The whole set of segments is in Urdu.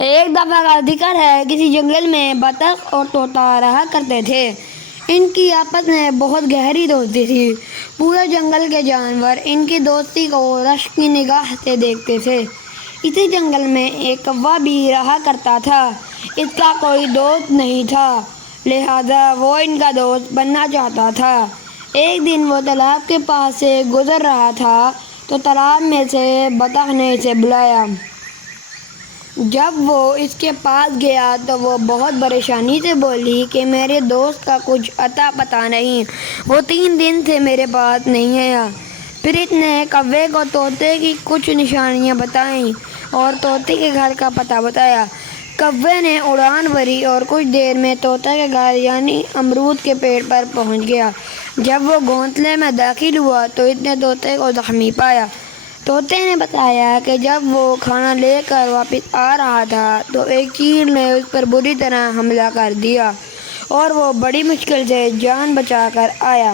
ایک دفعہ کا ذکر ہے، کسی جنگل میں بطخ اور طوطا رہا کرتے تھے۔ ان کی آپس میں بہت گہری دوستی تھی۔ پورے جنگل کے جانور ان کی دوستی کو رشک کی نگاہ سے دیکھتے تھے۔ اسی جنگل میں ایک کوا بھی رہا کرتا تھا۔ اس کا کوئی دوست نہیں تھا، لہٰذا وہ ان کا دوست بننا چاہتا تھا۔ ایک دن وہ تالاب کے پاس سے گزر رہا تھا تو تالاب میں سے بطخ نے اسے بلایا۔ جب وہ اس کے پاس گیا تو وہ بہت پریشانی سے بولی کہ میرے دوست کا کچھ اتا پتہ نہیں، وہ 3 دن سے میرے پاس نہیں آیا۔ پھر اس نے کوے کو طوطے کی کچھ نشانیاں بتائیں اور طوطے کے گھر کا پتہ بتایا۔ کوے نے اڑان بھری اور کچھ دیر میں طوطے کے گھر یعنی امرود کے پیڑ پر پہنچ گیا۔ جب وہ گھونسلے میں داخل ہوا تو اس نے طوطے کو زخمی پایا۔ طوطے نے بتایا کہ جب وہ کھانا لے کر واپس آ رہا تھا تو ایک چیل نے اس پر بری طرح حملہ کر دیا اور وہ بڑی مشکل سے جان بچا کر آیا۔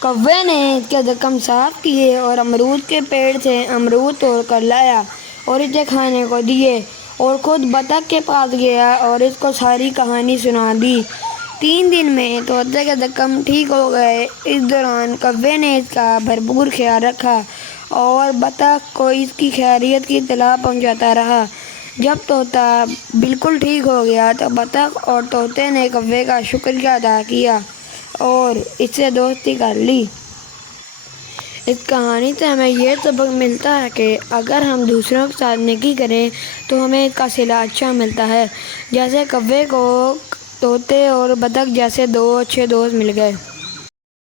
کوے نے اس کے زخم صاف کیے اور امرود کے پیڑ سے امرود توڑ کر لایا اور اسے کھانے کو دیے، اور خود بطخ کے پاس گیا اور اس کو ساری کہانی سنا دی۔ 3 دن میں طوطے کے زخم ٹھیک ہو گئے۔ اس دوران کوے نے اس کا بھرپور خیال رکھا اور بطخ کو اس کی خیریت کی اطلاع پہنچاتا رہا۔ جب طوطا بالکل ٹھیک ہو گیا تو بطخ اور طوطے نے کوے کا شکریہ ادا کیا اور اس سے دوستی کر لی۔ اس کہانی سے ہمیں یہ سبق ملتا ہے کہ اگر ہم دوسروں کے ساتھ نیکی کریں تو ہمیں اس کا صلہ اچھا ملتا ہے، جیسے کوے کو طوطے اور بطخ جیسے 2 اچھے دوست مل گئے۔